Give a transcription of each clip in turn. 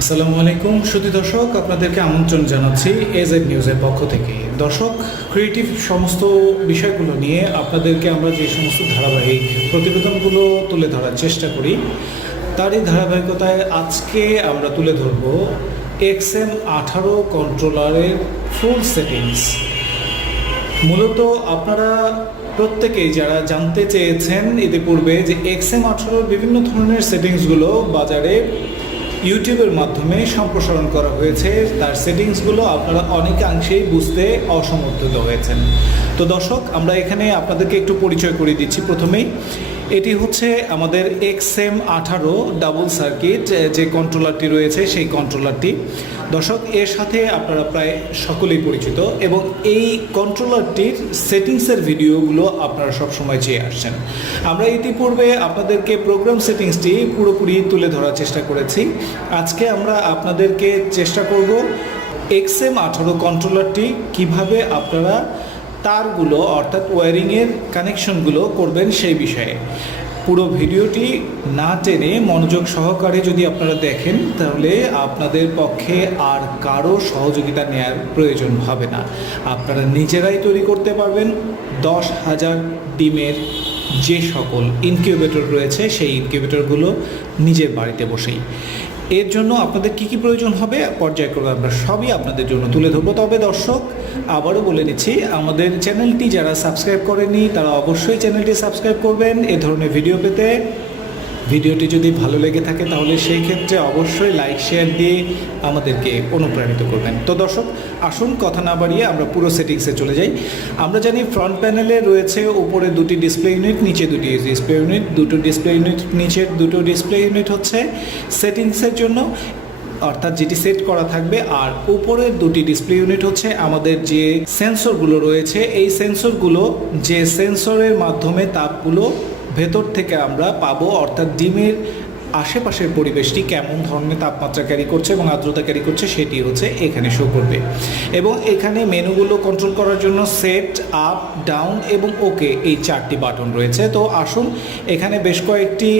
আসসালামু আলাইকুম সুধী দর্শক, আপনাদেরকে আমন্ত্রণ জানাচ্ছি এজেড নিউজের পক্ষ থেকে। দর্শক, ক্রিয়েটিভ সমস্ত বিষয়গুলো নিয়ে আপনাদেরকে আমরা যে সমস্ত ধারাবাহিক প্রতিবেদনগুলো তুলে ধরার চেষ্টা করি, তারই ধারাবাহিকতায় আজকে আমরা তুলে ধরব XM18 কন্ট্রোলারের ফুল সেটিংস। মূলত আপনারা প্রত্যেকেই যারা জানতে চেয়েছেন ইতিপূর্বে যে XM18 বিভিন্ন ধরনের সেটিংসগুলো বাজারে ইউটিউবের মাধ্যমে সম্প্রসারণ করা হয়েছে, তার সেটিংসগুলো আপনারা অনেকাংশেই বুঝতে অসমর্থিত হয়েছেন। তো দর্শক, আমরা এখানে আপনাদেরকে একটু পরিচয় করে দিচ্ছি। প্রথমেই এটি হচ্ছে আমাদের XM18 ডাবল সার্কিট যে কন্ট্রোলারটি রয়েছে, সেই কন্ট্রোলারটি। দর্শক, এর সাথে আপনারা প্রায় সকলেই পরিচিত এবং এই কন্ট্রোলারটির সেটিংসের ভিডিওগুলো আপনারা সবসময় চেয়ে আসছেন। আমরা ইতিপূর্বে আপনাদেরকে প্রোগ্রাম সেটিংসটি পুরোপুরি তুলে ধরার চেষ্টা করেছি। আজকে আমরা আপনাদেরকে চেষ্টা করব XM18 কন্ট্রোলারটি কিভাবে আপনারা তারগুলো অর্থাৎ ওয়্যারিংয়ের কানেকশনগুলো করবেন সেই বিষয়ে। পুরো ভিডিওটি না টেনে মনোযোগ সহকারে যদি আপনারা দেখেন, তাহলে আপনাদের পক্ষে আর কারো সহযোগিতা নেওয়ার প্রয়োজন হবে না। আপনারা নিজেরাই তৈরি করতে পারবেন 10,000 ডিমের যে সকল ইনকিউবেটর রয়েছে, সেই ইনকিউবেটরগুলো নিজের বাড়িতে বসেই। এর জন্য আপনাদের কি প্রয়োজন হবে পর্যায়ক্রমে আমরা সবই আপনাদের জন্য তুলে ধরবো। তবে দর্শক, আবারও বলে নিচ্ছি, আমাদের চ্যানেলটি যারা সাবস্ক্রাইব করেনি তারা অবশ্যই চ্যানেলটি সাবস্ক্রাইব করবেন এ ধরনের ভিডিও পেতে। ভিডিওটি যদি ভালো লেগে থাকে তাহলে সেই ক্ষেত্রে অবশ্যই লাইক শেয়ার দিয়ে আমাদেরকে অনুপ্রাণিত করবেন। তো দর্শক, আসুন কথা না বাড়িয়ে আমরা পুরো সেটিংসে চলে যাই। আমরা জানি ফ্রন্ট প্যানেলে রয়েছে উপরে দুটি ডিসপ্লে ইউনিট, নিচে দুটি ডিসপ্লে ইউনিট। দুটো ডিসপ্লে ইউনিট, নিচের দুটো ডিসপ্লে ইউনিট হচ্ছে সেটিংসের জন্য, অর্থাৎ যেটি সেট করা থাকবে, আর উপরের দুটি ডিসপ্লে ইউনিট হচ্ছে আমাদের যে সেন্সরগুলো রয়েছে, এই সেন্সরগুলো যে সেন্সরের মাধ্যমে তাপগুলো ভেতর থেকে আমরা পাবো, অর্থাৎ ডিমের আশেপাশের পরিবেশটি কেমন ধরনের তাপমাত্রা ক্যারি করছে এবং আর্দ্রতা ক্যারি করছে সেটি হচ্ছে এখানে শো করবে। এবং এখানে মেনুগুলো কন্ট্রোল করার জন্য সেট, আপ, ডাউন এবং ওকে এই 4টি বাটন রয়েছে। তো আসুন, এখানে বেশ কয়েকটি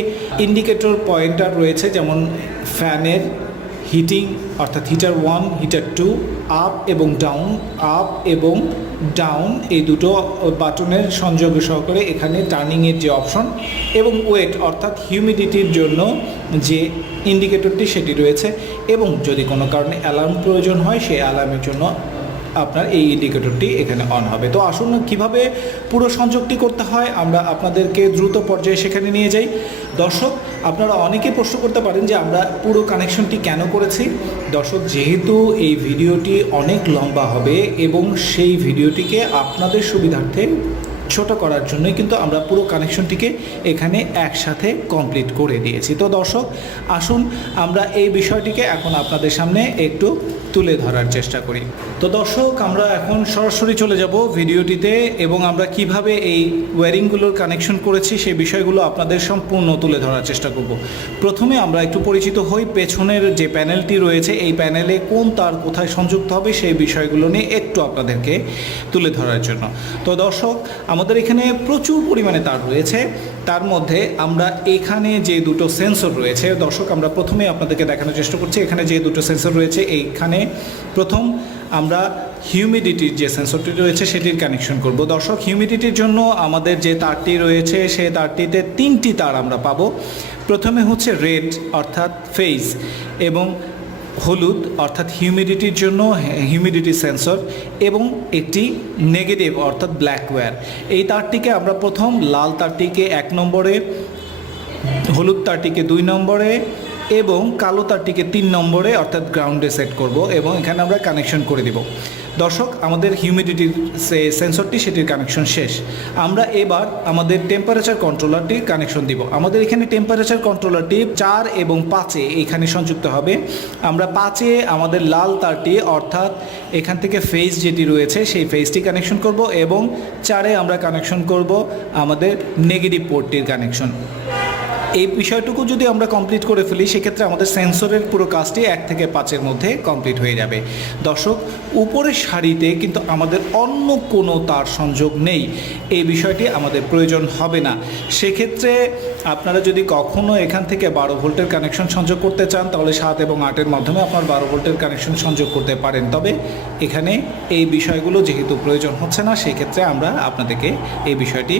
ইন্ডিকেটর পয়েন্টার রয়েছে, যেমন ফ্যানের হিটিং অর্থাৎ হিটার 1, হিটার 2, আপ এবং ডাউন এই দুটো বাটনের সংযোগ সহকারে এখানে টার্নিংয়ের যে অপশন এবং ওয়েট অর্থাৎ হিউমিডিটির জন্য যে ইন্ডিকেটরটি সেটি রয়েছে, এবং যদি কোনো কারণে অ্যালার্ম প্রয়োজন হয় সেই অ্যালার্মের জন্য আপনার এই ইন্ডিকেটরটি এখানে অন হবে। তো আসুন, কিভাবে পুরো সংযোগটি করতে হয় আমরা আপনাদেরকে দ্রুত পর্যায়ে সেখানে নিয়ে যাই। দর্শক, আপনারা অনেকে প্রশ্ন করতে পারেন যে আমরা পুরো কানেকশনটি কেন করেছি। দর্শক, যেহেতু এই ভিডিওটি অনেক লম্বা হবে এবং সেই ভিডিওটিকে আপনাদের সুবিধার্থে ছোট করার জন্যই কিন্তু আমরা পুরো কানেকশনটিকে এখানে একসাথে কমপ্লিট করে দিয়েছি। তো দর্শক, আসুন আমরা এই বিষয়টিকে এখন আপনাদের সামনে একটু তুলে ধরার চেষ্টা করি। তো দর্শক, আমরা এখন সরাসরি চলে যাব ভিডিওটিতে এবং আমরা কিভাবে এই ওয়্যারিংগুলোর কানেকশন করেছি সেই বিষয়গুলো আপনাদের সম্পূর্ণ তুলে ধরার চেষ্টা করব। প্রথমে আমরা একটু পরিচিত হই পেছনের যে প্যানেলটি রয়েছে, এই প্যানেলে কোন তার কোথায় সংযুক্ত হবে সেই বিষয়গুলো নিয়ে একটু আপনাদেরকে তুলে ধরার জন্য। তো দর্শক, আমাদের এখানে প্রচুর পরিমাণে তার রয়েছে। তার মধ্যে আমরা এখানে যে দুটো সেন্সর রয়েছে, দর্শক আমরা প্রথমে আপনাদেরকে দেখানোর চেষ্টা করছি। এখানে যে দুটো সেন্সর রয়েছে, এইখানে প্রথম আমরা হিউমিডিটির যে সেন্সরটি রয়েছে সেটির কানেকশন করব। দর্শক, হিউমিডিটির জন্য আমাদের যে তারটি রয়েছে সেই তারটিতে 3টি তার আমরা পাবো। প্রথমে হচ্ছে রেড অর্থাৎ ফেজ এবং হলুদ অর্থাৎ হিউমিডিটির জন্য হিউমিডিটি সেন্সর, এবং একটি নেগেটিভ অর্থাৎ ব্ল্যাক ওয়্যার। এই তারটিকে আমরা প্রথম লাল তারটিকে 1 নম্বরে, হলুদ তারটিকে 2 নম্বরে এবং কালো তারটিকে 3 নম্বরে অর্থাৎ গ্রাউন্ডে সেট করব এবং এখানে আমরা কানেকশন করে দিব। দর্শক, আমাদের হিউমিডিটির সেন্সরটি সেটির কানেকশন শেষ। আমরা এবার আমাদের টেম্পারেচার কন্ট্রোলারটির কানেকশন দিব। আমাদের এখানে টেম্পারেচার কন্ট্রোলারটি 4 এবং 5-এ এখানে সংযুক্ত হবে। আমরা 5-এ আমাদের লাল তারটি অর্থাৎ এখান থেকে ফেজ যেটি রয়েছে সেই ফেজটি কানেকশন করব এবং 4-এ আমরা কানেকশন করব আমাদের নেগেটিভ পোর্টটির কানেকশন। এই বিষয়টুকু যদি আমরা কমপ্লিট করে ফেলি সেক্ষেত্রে আমাদের সেন্সরের পুরো কাজটি 1 থেকে 5-এর মধ্যে কমপ্লিট হয়ে যাবে। দর্শক, উপরের সারিতে কিন্তু আমাদের অন্য কোনো তার সংযোগ নেই, এই বিষয়টি আমাদের প্রয়োজন হবে না। সেক্ষেত্রে আপনারা যদি কখনও এখান থেকে 12 ভোল্টের কানেকশন সংযোগ করতে চান তাহলে 7 এবং 8-এর মাধ্যমে আপনার 12 ভোল্টের কানেকশন সংযোগ করতে পারেন। তবে এখানে এই বিষয়গুলো যেহেতু প্রয়োজন হচ্ছে না, সেই ক্ষেত্রে আমরা আপনাদেরকে এই বিষয়টি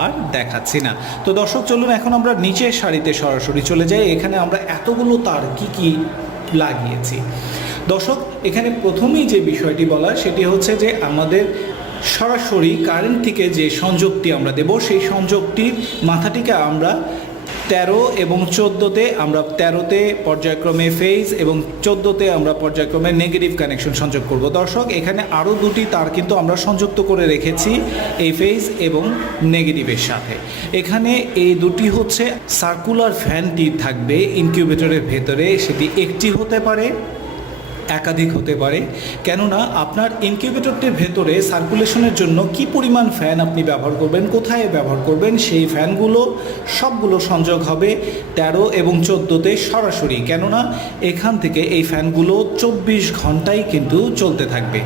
আর দেখাচ্ছি না। তো দর্শক, চলুন এখন আমরা নিচের সারিতে সরাসরি চলে যাই। এখানে আমরা এতগুলো তার কি লাগিয়েছি। দর্শক, এখানে প্রথমেই যে বিষয়টি বলা সেটি হচ্ছে যে আমাদের সরাসরি কারেন্ট থেকে যে সংযোগটি আমরা দেব, সেই সংযোগটির মাথাটিকে আমরা 13 এবং 14-তে আমরা 13-তে পর্যায়ক্রমে ফেজ এবং 14-তে আমরা পর্যায়ক্রমে নেগেটিভ কানেকশন সংযোগ করব। দর্শক, এখানে আরও দুটি তার কিন্তু আমরা সংযুক্ত করে রেখেছি এই ফেজ এবং নেগেটিভের সাথে। এখানে এই দুটি হচ্ছে সার্কুলার ফ্যানটি থাকবে ইনকিউবেটরের ভেতরে, সেটি একটি হতে পারে, একাধিক হতে পারে। কেননা আপনার ইনকিউবেটরটির ভেতরে সার্কুলেশনের জন্য কি পরিমাণ ফ্যান আপনি ব্যবহার করবেন, কোথায় ব্যবহার করবেন, সেই ফ্যানগুলো সবগুলো সংযোগ হবে 13 এবং 14-তে সরাসরি। কেননা এখান থেকে এই ফ্যানগুলো 24 ঘন্টাই কিন্তু চলতে থাকবে।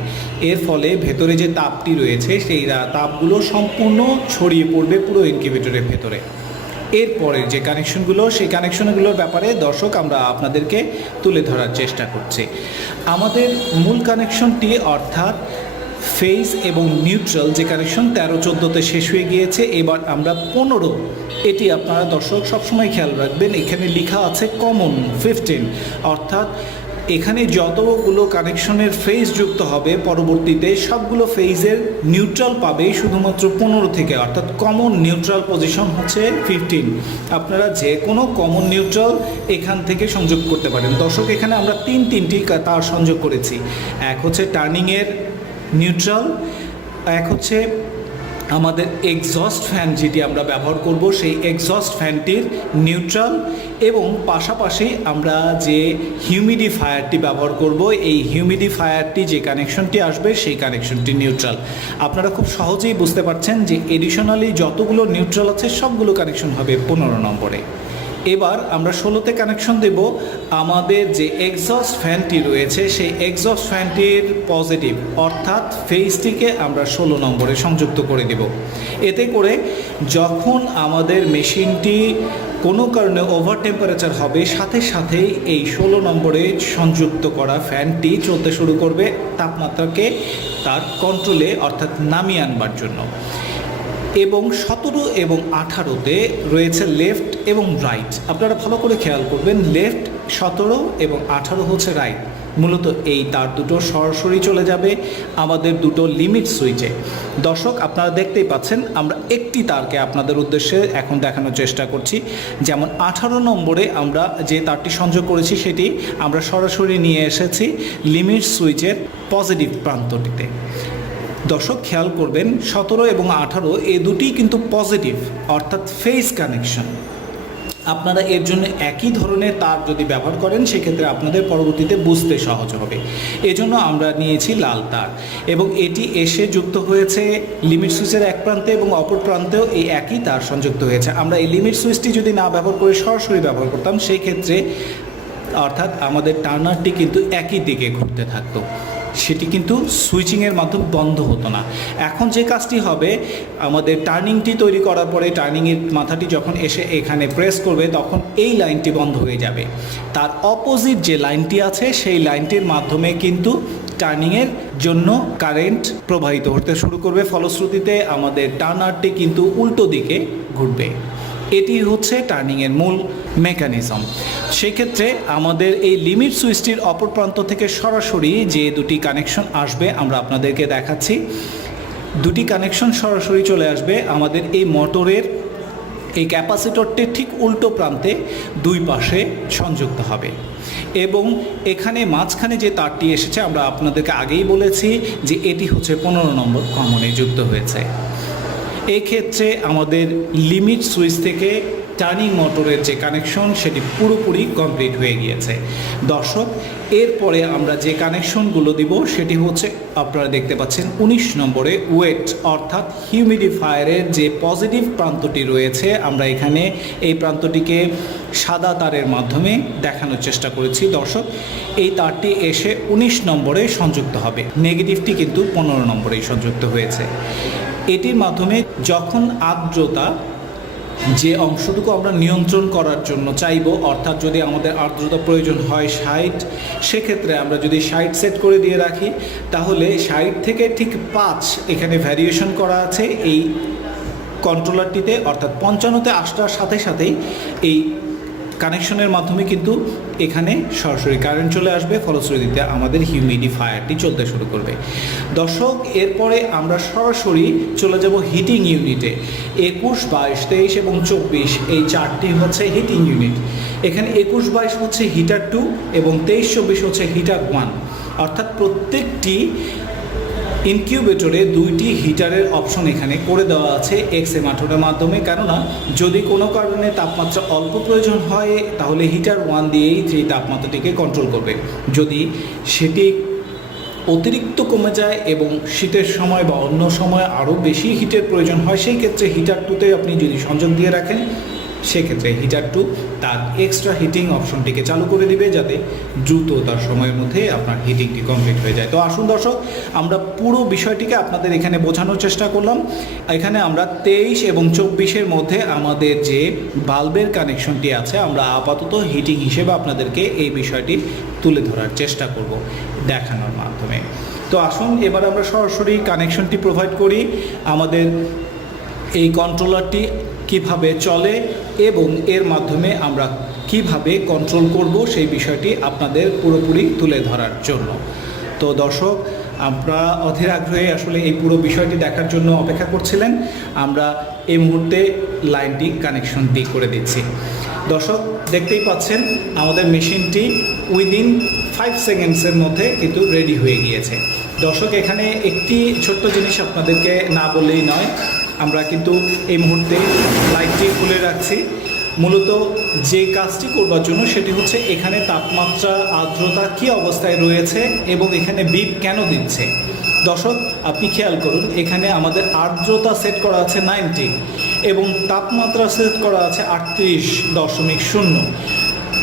এর ফলে ভেতরে যে তাপটি রয়েছে সেই তাপগুলো সম্পূর্ণ ছড়িয়ে পড়বে পুরো ইনকিউবেটরের ভেতরে। এরপরের যে কানেকশনগুলো, সেই কানেকশনগুলোর ব্যাপারে দর্শক আমরা আপনাদেরকে তুলে ধরার চেষ্টা করছি। আমাদের মূল কানেকশনটি অর্থাৎ ফেজ এবং নিউট্রাল যে কানেকশন 13-14-তে শেষ হয়ে গিয়েছে। এবার আমরা 15, এটি আপনারা দর্শক সবসময় খেয়াল রাখবেন, এখানে লেখা আছে কমন 15, অর্থাৎ এখানে যতগুলো কানেকশনের ফেজ যুক্ত হবে পরবর্তীতে সবগুলো ফেজের নিউট্রাল পাবে শুধুমাত্র 15 থেকে, অর্থাৎ কমন নিউট্রাল পজিশন হচ্ছে 15। আপনারা যে কোনো কমন নিউট্রাল এখান থেকে সংযোগ করতে পারেন। দর্শক, এখানে আমরা তিনটি তার সংযোগ করেছি। এক হচ্ছে টার্নিংয়ের নিউট্রাল, এক হচ্ছে আমাদের এক্সস্ট ফ্যান যেটি আমরা ব্যবহার করব সেই এক্সস্ট ফ্যানটির নিউট্রাল, এবং পাশাপাশি আমরা যে হিউমিডিফায়ারটি ব্যবহার করব এই হিউমিডিফায়ারটি যে কানেকশনটি আসবে সেই কানেকশনটি নিউট্রাল। আপনারা খুব সহজেই বুঝতে পারছেন যে এডিশনালি যতগুলো নিউট্রাল আছে সবগুলো কানেকশন হবে 15 নম্বরে। এবার আমরা 16-তে কানেকশন দেব আমাদের যে এক্সস্ট ফ্যানটি রয়েছে সেই এক্সস্ট ফ্যানটির পজিটিভ, অর্থাৎ ফেজটিকে আমরা 16 নম্বরে সংযুক্ত করে দেব। এতে করে যখন আমাদের মেশিনটি কোনো কারণে ওভার টেম্পারেচার হবে, সাথে সাথেই এই 16 নম্বরে সংযুক্ত করা ফ্যানটি চলতে শুরু করবে তাপমাত্রাকে তার কন্ট্রোলে অর্থাৎ নামিয়ে আনবার জন্য। এবং 17 এবং 18-তে রয়েছে লেফট এবং রাইট। আপনারা ভালো করে খেয়াল করবেন, লেফট 17 এবং 18 হচ্ছে রাইট। মূলত এই তার দুটো সরাসরি চলে যাবে আমাদের দুটো লিমিট সুইচে। দর্শক, আপনারা দেখতেই পাচ্ছেন আমরা একটি তারকে আপনাদের উদ্দেশ্যে এখন দেখানোর চেষ্টা করছি। যেমন 18 নম্বরে আমরা যে তারটি সংযোগ করেছি সেটি আমরা সরাসরি নিয়ে এসেছি লিমিট সুইচের পজিটিভ প্রান্তটিতে। দর্শক, খেয়াল করবেন 17 এবং 18 এই দুটি কিন্তু পজিটিভ, অর্থাৎ ফেজ কানেকশন। আপনারা এর জন্য একই ধরনের তার যদি ব্যবহার করেন সেক্ষেত্রে আপনাদের পরবর্তীতে বুঝতে সহজ হবে। এজন্য আমরা নিয়েছি লাল তার, এবং এটি এসে যুক্ত হয়েছে লিমিট সুইচের এক প্রান্তে এবং অপর প্রান্তেও এই একই তার সংযুক্ত হয়েছে। আমরা এই লিমিট সুইচটি যদি না ব্যবহার করে সরাসরি ব্যবহার করতাম সেই ক্ষেত্রে অর্থাৎ আমাদের টার্নারটি কিন্তু একই দিকে ঘুরতে থাকতো, সেটি কিন্তু সুইচিংয়ের মাধ্যমে বন্ধ হতো না। এখন যে কাজটি হবে, আমাদের টার্নিংটি তৈরি করার পরে টার্নিংয়ের মাথাটি যখন এসে এখানে প্রেস করবে তখন এই লাইনটি বন্ধ হয়ে যাবে। তার অপোজিট যে লাইনটি আছে সেই লাইনটির মাধ্যমে কিন্তু টার্নিংয়ের জন্য কারেন্ট প্রবাহিত হতে শুরু করবে। ফলশ্রুতিতে আমাদের টার্নারটি কিন্তু উল্টো দিকে ঘুরবে। এটি হচ্ছে টার্নিংয়ের মূল মেকানিজম। সেক্ষেত্রে আমাদের এই লিমিট সুইচটির অপর প্রান্ত থেকে সরাসরি যে দুটি কানেকশন আসবে আমরা আপনাদেরকে দেখাচ্ছি। দুটি কানেকশন সরাসরি চলে আসবে আমাদের এই মোটরের এই ক্যাপাসিটরটির ঠিক উল্টো প্রান্তে, দুই পাশে সংযুক্ত হবে। এবং এখানে মাঝখানে যে তারটি এসেছে আমরা আপনাদেরকে আগেই বলেছি যে এটি হচ্ছে 15 নম্বর কমনে যুক্ত হয়েছে। এক্ষেত্রে আমাদের লিমিট সুইচ থেকে টার্নিং মোটরের যে কানেকশন সেটি পুরোপুরি কমপ্লিট হয়ে গিয়েছে। দর্শক, এরপরে আমরা যে কানেকশনগুলো দিব সেটি হচ্ছে আপনারা দেখতে পাচ্ছেন 19 নম্বরে ওয়েট, অর্থাৎ হিউমিডিফায়ারের যে পজিটিভ প্রান্তটি রয়েছে আমরা এখানে এই প্রান্তটিকে সাদা তারের মাধ্যমে দেখানোর চেষ্টা করেছি। দর্শক, এই তারটি এসে 19 নম্বরে সংযুক্ত হবে, নেগেটিভটি কিন্তু 15 নম্বরেই সংযুক্ত হয়েছে। এটির মাধ্যমে যখন আর্দ্রতা যে অংশটুকু আমরা নিয়ন্ত্রণ করার জন্য চাইবো, অর্থাৎ যদি আমাদের আর্দ্রতা প্রয়োজন হয় 60, সেক্ষেত্রে আমরা যদি 60 সেট করে দিয়ে রাখি, তাহলে 60 থেকে ঠিক 5 এখানে ভ্যারিয়েশন করা আছে এই কন্ট্রোলারটিতে, অর্থাৎ 55-তে আসার সাথে সাথেই এই কানেকশনের মাধ্যমে কিন্তু এখানে সরাসরি কারেন্ট চলে আসবে, ফলশ্রুতিতে আমাদের হিউমিডিফায়ারটি চলতে শুরু করবে। দর্শক, এরপরে আমরা সরাসরি চলে যাব হিটিং ইউনিটে। 21, 22, 23 এবং 24 এই 4টি হচ্ছে হিটিং ইউনিট। এখানে 21, 22 হচ্ছে হিটার 2 এবং 23, 24 হচ্ছে হিটার 1, অর্থাৎ প্রত্যেকটি ইনকিউবেটরে 2টি হিটারের অপশন এখানে করে দেওয়া আছে XM18 মাধ্যমে। কেননা যদি কোনো কারণে তাপমাত্রা অল্প প্রয়োজন হয়, তাহলে হিটার 1 দিয়েই সেই তাপমাত্রাটিকে কন্ট্রোল করবে। যদি সেটি অতিরিক্ত কমে যায় এবং শীতের সময় বা অন্য সময় আরও বেশি হিটের প্রয়োজন হয়, সেই ক্ষেত্রে হিটার 2তে আপনি যদি সংযোগ দিয়ে রাখেন, সেক্ষেত্রে হিটার 2 তার এক্সট্রা হিটিং অপশনটিকে চালু করে দিবে, যাতে দ্রুত তার সময়ের মধ্যে আপনার হিটিংটি কমপ্লিট হয়ে যায়। তো আসুন দর্শক, আমরা পুরো বিষয়টিকে আপনাদের এখানে বোঝানোর চেষ্টা করলাম। এখানে আমরা 23 এবং 24-এর মধ্যে আমাদের যে বাল্বের কানেকশনটি আছে, আমরা আপাতত হিটিং হিসেবে আপনাদেরকে এই বিষয়টি তুলে ধরার চেষ্টা করব দেখানোর মাধ্যমে। তো আসুন এবার আমরা সরাসরি কানেকশনটি প্রোভাইড করি। আমাদের এই কন্ট্রোলারটি কিভাবে চলে এবং এর মাধ্যমে আমরা কিভাবে কন্ট্রোল করব, সেই বিষয়টি আপনাদের পুরোপুরি তুলে ধরার জন্য। তো দর্শক, আমরা অধীর আগ্রহে আসলে এই পুরো বিষয়টি দেখার জন্য অপেক্ষা করছিলেন। আমরা এই মুহূর্তে লাইনটি কানেকশন করে দিচ্ছি। দর্শক, দেখতেই পাচ্ছেন আমাদের মেশিনটি উইদিন 5 সেকেন্ডসের মধ্যে কিন্তু রেডি হয়ে গিয়েছে। দর্শক, এখানে একটি ছোট্ট জিনিস আপনাদেরকে না বললেই নয়, আমরা কিন্তু এই মুহূর্তে লাইটটি খুলে রাখছি মূলত যে কাজটি করবার জন্য। সেটি হচ্ছে এখানে তাপমাত্রা, আর্দ্রতা কী অবস্থায় রয়েছে এবং এখানে বিপ কেন দিচ্ছে। দর্শক, আপনি খেয়াল করুন, এখানে আমাদের আর্দ্রতা সেট করা আছে 90 এবং তাপমাত্রা সেট করা আছে 38.0,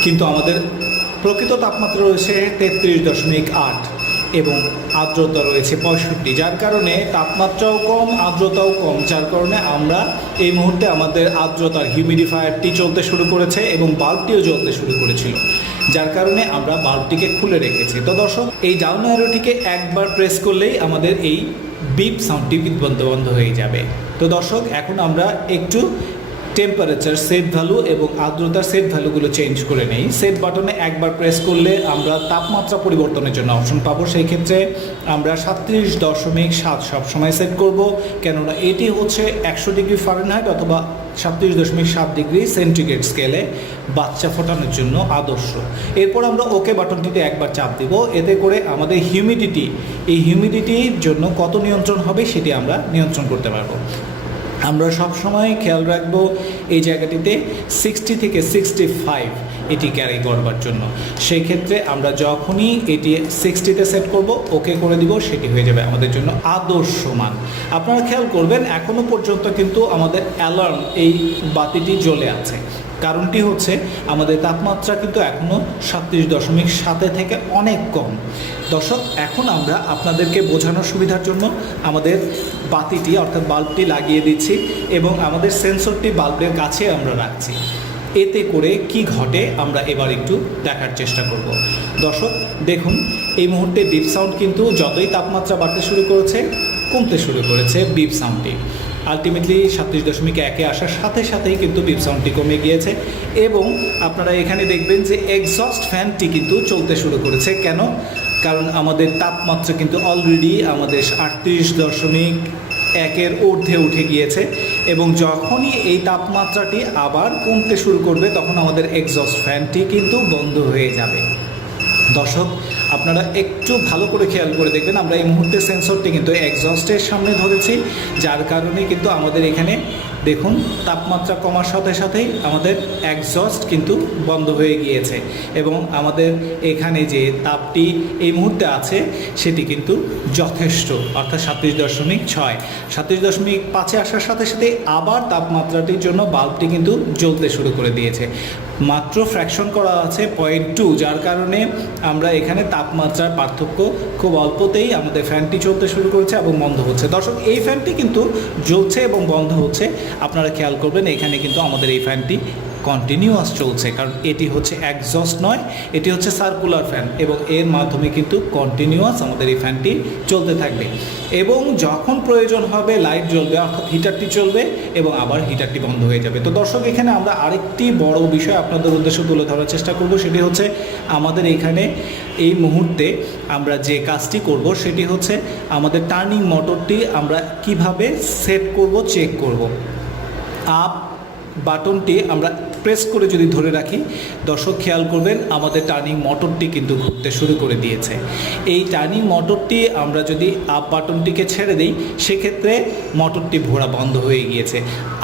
কিন্তু আমাদের প্রকৃত তাপমাত্রা রয়েছে 33.8 এবং আর্দ্রতা রয়েছে 65, যার কারণে তাপমাত্রাও কম, আর্দ্রতাও কম, যার কারণে আমরা এই মুহূর্তে আমাদের আর্দ্রতার হিউমিডিফায়ারটি চলতে শুরু করেছে এবং বাল্বটিও জ্বলতে শুরু করেছিল, যার কারণে আমরা বাল্বটিকে খুলে রেখেছি। তো দর্শক, এই ডাউন অ্যারোটিকে একবার প্রেস করলেই আমাদের এই বিপ সাউন্ডটি বন্ধ হয়ে যাবে। তো দর্শক, এখন আমরা একটু টেম্পারেচার সেট ভ্যালু এবং আর্দ্রতার সেট ভ্যালুগুলো চেঞ্জ করে নেই। সেট বাটনে একবার প্রেস করলে আমরা তাপমাত্রা পরিবর্তনের জন্য অপশন পাবো। সেই ক্ষেত্রে আমরা 37.7 সবসময় সেট করব, কেননা এটি হচ্ছে 100 ডিগ্রি ফারেনহাইট অথবা 37.7 ডিগ্রি সেন্টিগ্রেড স্কেলে বাচ্চা ফোটানোর জন্য আদর্শ। এরপর আমরা ওকে বাটনটিতে একবার চাপ দিব, এতে করে আমাদের এই হিউমিডিটির জন্য কত নিয়ন্ত্রণ হবে সেটি আমরা নিয়ন্ত্রণ করতে পারবো। আমরা সবসময় খেয়াল রাখবো এই জায়গাটিতে 60 থেকে 65 এটি ক্যারি করবার জন্য। সেই ক্ষেত্রে আমরা যখনই এটি 60-তে সেট করব, ওকে করে দিব, সেটি হয়ে যাবে আমাদের জন্য আদর্শ মান। আপনারা খেয়াল করবেন, এখনও পর্যন্ত কিন্তু আমাদের অ্যালার্ম এই বাতিটি জ্বলে আছে। কারণটি হচ্ছে আমাদের তাপমাত্রা কিন্তু এখনও 37.7 থেকে অনেক কম। দর্শক, এখন আমরা আপনাদেরকে বোঝানোর সুবিধার জন্য আমাদের বাতিটি অর্থাৎ বাল্বটি লাগিয়ে দিচ্ছি এবং আমাদের সেন্সরটি বাল্বের কাছে আমরা রাখছি। এতে করে কি ঘটে আমরা এবার একটু দেখার চেষ্টা করব। দর্শক দেখুন, এই মুহূর্তে বিপ সাউন্ড কিন্তু যতই তাপমাত্রা বাড়তে শুরু করেছে, কমতে শুরু করেছে বিপ সাউন্ডটি। আলটিমেটলি 37.1-এ আসার সাথে সাথেই কিন্তু বিপ সাউন্ডটি কমে গিয়েছে এবং আপনারা এখানে দেখবেন যে এক্সস্ট ফ্যানটি কিন্তু চলতে শুরু করেছে। কেন? কারণ আমাদের তাপমাত্রা কিন্তু অলরেডি আমাদের 38.1-এর ঊর্ধ্বে উঠে গিয়েছে এবং যখনই এই তাপমাত্রাটি আবার কমতে শুরু করবে তখন আমাদের এক্সস্ট ফ্যানটি কিন্তু বন্ধ হয়ে যাবে। দর্শক, আপনারা একটু ভালো করে খেয়াল করে দেখবেন, আমরা এই মুহূর্তে সেন্সরটি কিন্তু এক্সস্টের সামনে ধরেছি, যার কারণে কিন্তু আমাদের এখানে দেখুন তাপমাত্রা কমার সাথে সাথেই আমাদের এক্সস্ট কিন্তু বন্ধ হয়ে গিয়েছে এবং আমাদের এখানে যে তাপটি এই মুহূর্তে আছে সেটি কিন্তু যথেষ্ট, অর্থাৎ 37.6, 37.5-এ আসার সাথে সাথে আবার তাপমাত্রাটির জন্য বাল্বটি কিন্তু জ্বলতে শুরু করে দিয়েছে। মাত্র ফ্র্যাকশন করা আছে 0.2, যার কারণে আমরা এখানে তাপমাত্রার পার্থক্য খুব অল্পতেই আমাদের ফ্যানটি চলতে শুরু করেছে এবং বন্ধ হচ্ছে। দর্শক, এই ফ্যানটি কিন্তু জ্বলছে এবং বন্ধ হচ্ছে, আপনারা খেয়াল করবেন এখানে কিন্তু আমাদের এই ফ্যানটি কন্টিনিউয়াস চলছে, কারণ এটি হচ্ছে একজস্ট নয়, এটি হচ্ছে সার্কুলার ফ্যান এবং এর মাধ্যমে কিন্তু কন্টিনিউয়াস আমাদের এই ফ্যানটি চলতে থাকবে এবং যখন প্রয়োজন হবে লাইট জ্বলবে, অর্থাৎ হিটারটি চলবে এবং আবার হিটারটি বন্ধ হয়ে যাবে। তো দর্শক, এখানে আমরা আরেকটি বড় বিষয় আপনাদের উদ্দেশ্যে তুলে ধরার চেষ্টা করব, সেটি হচ্ছে আমাদের এখানে এই মুহূর্তে আমরা যে কাজটি করব সেটি হচ্ছে আমাদের টার্নিং মোটরটি আমরা কিভাবে সেট করব, চেক করব। আপ বাটনটি আমরা প্রেস করে যদি ধরে রাখি, দর্শক খেয়াল করবেন আমাদের টার্নিং মোটরটি কিন্তু ঘুরতে শুরু করে দিয়েছে। এই টার্নিং মোটরটি আমরা যদি আপ বাটনটিকে ছেড়ে দিই, সেক্ষেত্রে মোটরটি ঘোরা বন্ধ হয়ে গিয়েছে।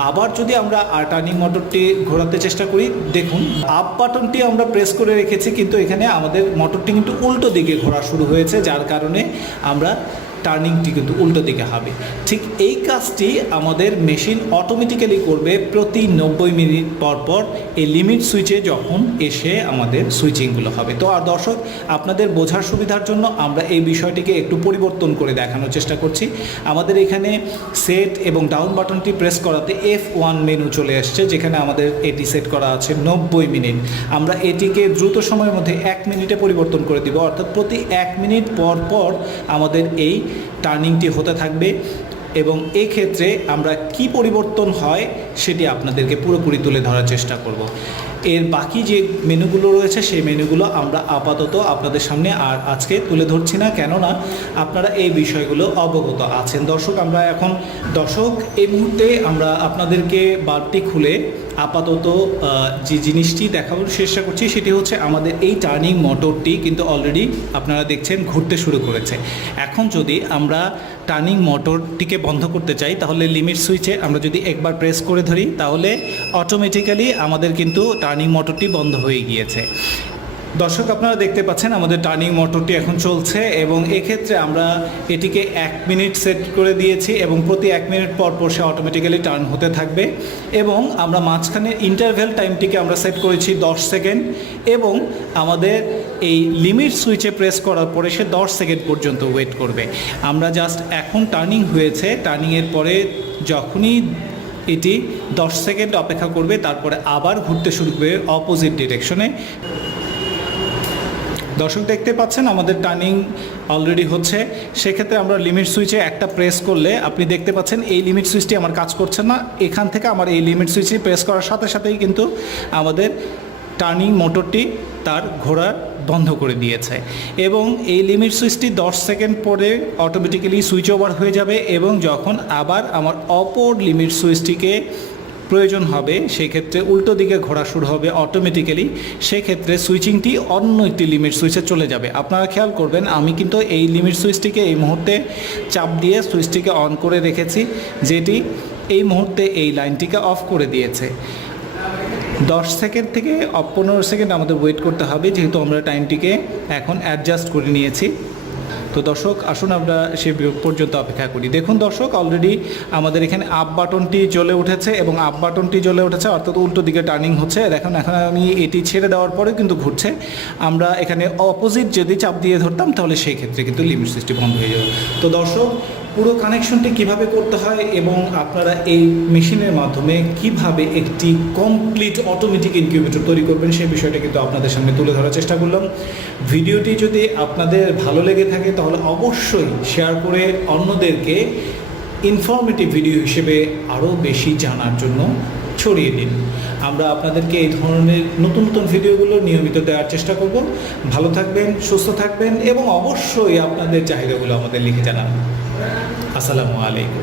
আবার যদি আমরা টার্নিং মোটরটি ঘোরাতে চেষ্টা করি, দেখুন আপ বাটনটি আমরা প্রেস করে রেখেছি, কিন্তু এখানে আমাদের মোটরটি কিন্তু উল্টো দিকে ঘোরা শুরু হয়েছে, যার কারণে আমরা টার্নিংটি কিন্তু উল্টো দিকে হবে। ঠিক এই কাজটি আমাদের মেশিন অটোমেটিক্যালি করবে প্রতি 90 মিনিট পর পর এই লিমিট সুইচে যখন এসে আমাদের সুইচিংগুলো হবে। তো আর দর্শক, আপনাদের বোঝার সুবিধার জন্য আমরা এই বিষয়টিকে একটু পরিবর্তন করে দেখানোর চেষ্টা করছি। আমাদের এখানে সেট এবং ডাউন বাটনটি প্রেস করাতে F1 মেনু চলে আসছে, যেখানে আমাদের এটি সেট করা আছে 90 মিনিট। আমরা এটিকে দ্রুত সময়ের মধ্যে 1 মিনিটে পরিবর্তন করে দিব, অর্থাৎ প্রতি 1 মিনিট পর পর আমাদের এই টার্নিংটি হতে থাকবে এবং এই ক্ষেত্রে আমরা কি পরিবর্তন হয় সেটি আপনাদেরকে পুরোপুরি তুলে ধরার চেষ্টা করব। এর বাকি যে মেনুগুলো রয়েছে সেই মেনুগুলো আমরা আপাতত আপনাদের সামনে আর আজকে তুলে ধরছি না, কেননা আপনারা এই বিষয়গুলো অবগত আছেন। দর্শক, এই মুহূর্তে আমরা আপনাদেরকে বাল্বটি খুলে আপাতত যে জিনিসটি দেখানোর চেষ্টা করছি সেটি হচ্ছে আমাদের এই টার্নিং মোটরটি কিন্তু অলরেডি আপনারা দেখছেন ঘুরতে শুরু করেছে। এখন যদি আমরা টার্নিং মোটরটিকে বন্ধ করতে চাই, তাহলে লিমিট সুইচে আমরা যদি একবার প্রেস করে ধরি, তাহলে অটোমেটিক্যালি আমাদের কিন্তু টার্নিং মোটরটি বন্ধ হয়ে গিয়েছে। দর্শক, আপনারা দেখতে পাচ্ছেন আমাদের টার্নিং মোটরটি এখন চলছে এবং এক্ষেত্রে আমরা এটিকে 1 মিনিট সেট করে দিয়েছি এবং প্রতি 1 মিনিট পর পর সে অটোমেটিক্যালি টার্ন হতে থাকবে এবং আমরা মাঝখানে ইন্টারভ্যাল টাইমটিকে আমরা সেট করেছি 10 সেকেন্ড এবং আমাদের এই লিমিট সুইচে প্রেস করার পরে সে 10 সেকেন্ড পর্যন্ত ওয়েট করবে। আমরা জাস্ট এখন টার্নিং হয়েছে, টার্নিংয়ের পরে যখনই এটি 10 সেকেন্ড অপেক্ষা করবে, তারপরে আবার ঘুরতে শুরু করবে অপোজিট ডিরেকশনে। দর্শক, দেখতে পাচ্ছেন আমাদের টার্নিং অলরেডি হচ্ছে। সেক্ষেত্রে আমরা লিমিট সুইচে একটা প্রেস করলে আপনি দেখতে পাচ্ছেন এই লিমিট সুইচটি আমার কাজ করছে না। এখান থেকে আমার এই লিমিট সুইচটি প্রেস করার সাথে সাথেই কিন্তু আমাদের টার্নিং মোটরটি তার ঘোরা বন্ধ করে দিয়েছে এবং এই লিমিট সুইচটি 10 সেকেন্ড পরে অটোমেটিক্যালি সুইচ ওভার হয়ে যাবে এবং যখন আবার আমার অপর লিমিট সুইচটিকে প্রয়োজন হবে, সেই ক্ষেত্রে উল্টো দিকে ঘোরা শুরু হবে অটোমেটিক্যালি। সেক্ষেত্রে সুইচিংটি অন্য একটি লিমিট সুইচে চলে যাবে। আপনারা খেয়াল করবেন, আমি কিন্তু এই লিমিট সুইচটিকে এই মুহূর্তে চাপ দিয়ে সুইচটিকে অন করে রেখেছি, যেটি এই মুহূর্তে এই লাইনটিকে অফ করে দিয়েছে। 10 সেকেন্ড থেকে 15 সেকেন্ড আমাদের ওয়েট করতে হবে, যেহেতু আমরা টাইমটিকে এখন অ্যাডজাস্ট করে নিয়েছি। তো দর্শক, আসুন আমরা সে পর্যন্ত অপেক্ষা করি। দেখুন দর্শক, অলরেডি আমাদের এখানে আপ বাটনটি জ্বলে উঠেছে এবং আপ বাটনটি জ্বলে উঠেছে, অর্থাৎ উল্টো দিকে টার্নিং হচ্ছে। দেখুন, এখন আমি এটি ছেড়ে দেওয়ার পরে কিন্তু ঘুরছে। আমরা এখানে অপোজিট যদি চাপ দিয়ে ধরতাম, তাহলে সেই ক্ষেত্রে কিন্তু লিমিট সুইচটি বন্ধ হয়ে যাবে। তো দর্শক, পুরো কানেকশনটি কিভাবে করতে হয় এবং আপনারা এই মেশিনের মাধ্যমে কিভাবে একটি কমপ্লিট অটোমেটিক ইনকিউবেটর তৈরি করবেন, সেই বিষয়টা কিন্তু আপনাদের সামনে তুলে ধরার চেষ্টা করলাম। ভিডিওটি যদি আপনাদের ভালো লেগে থাকে, তাহলে অবশ্যই শেয়ার করে অন্যদেরকে ইনফরমেটিভ ভিডিও হিসেবে আরও বেশি জানার জন্য ছড়িয়ে দিন। আমরা আপনাদেরকে এই ধরনের নতুন নতুন ভিডিওগুলো নিয়মিত দেওয়ার চেষ্টা করব। ভালো থাকবেন, সুস্থ থাকবেন এবং অবশ্যই আপনাদের চাহিদাগুলো আমাদের লিখে জানান। আসসালামু আলাইকুম।